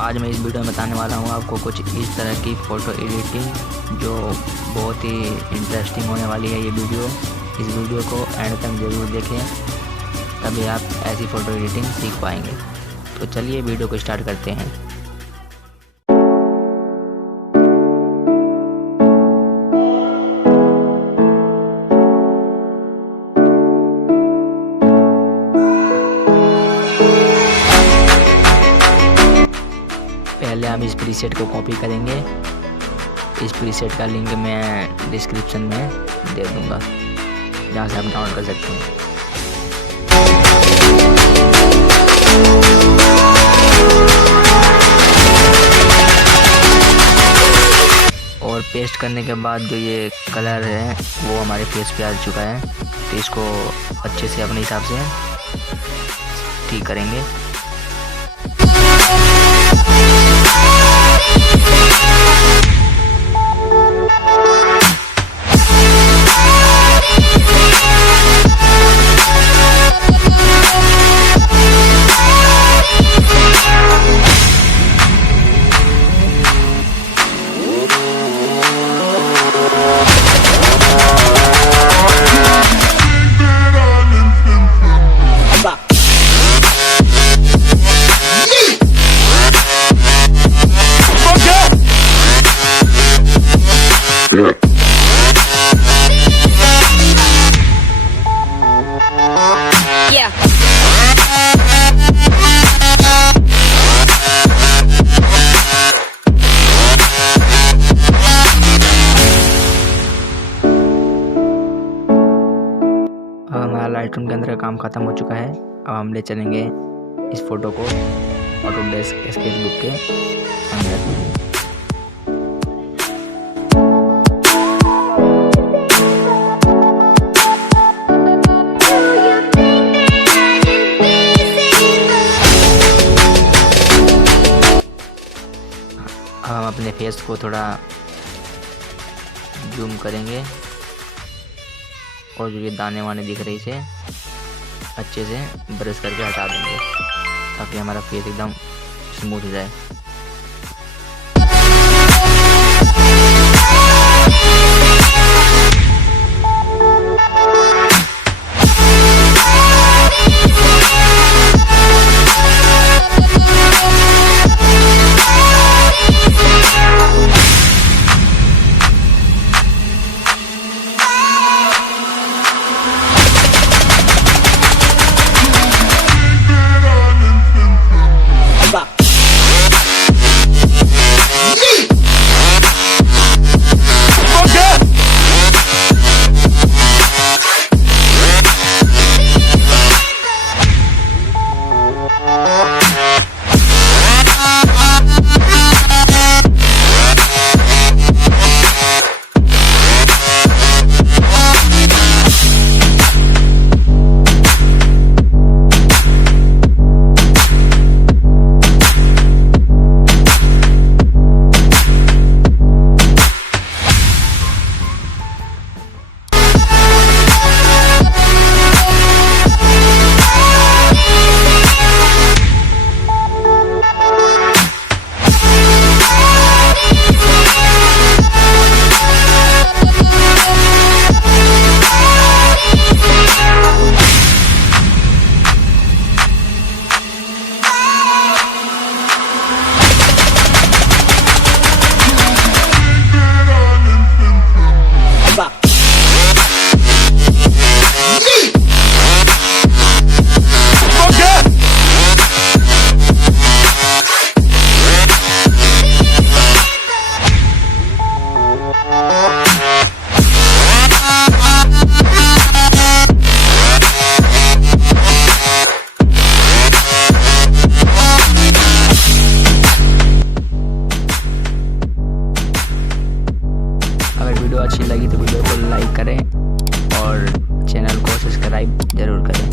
आज मैं इस वीडियो में बताने वाला हूँ आपको कुछ इस तरह की फ़ोटो एडिटिंग जो बहुत ही इंटरेस्टिंग होने वाली है। ये वीडियो, इस वीडियो को एंड तक ज़रूर देखें, तभी आप ऐसी फ़ोटो एडिटिंग सीख पाएंगे। तो चलिए वीडियो को स्टार्ट करते हैं। पहले हम इस प्रीसेट को कॉपी करेंगे। इस प्रीसेट का लिंक मैं डिस्क्रिप्शन में दे दूंगा, जहाँ से आप डाउनलोड कर सकते हैं। और पेस्ट करने के बाद जो ये कलर है वो हमारे फेस पे आ चुका है, तो इसको अच्छे से अपने हिसाब से ठीक करेंगे। Yeah. अब हमारा लाइटरूम के अंदर का काम ख़त्म हो चुका है। अब हम ले चलेंगे इस फ़ोटो को अडोबे स्केचबुक के अंदर। हम अपने फेस को थोड़ा जूम करेंगे और जो ये दाने वाने दिख रही से अच्छे से ब्रश करके हटा देंगे, ताकि हमारा फेस एकदम स्मूथ हो जाए। अगर वीडियो अच्छी लगी तो वीडियो को लाइक करें और चैनल को सब्सक्राइब ज़रूर करें।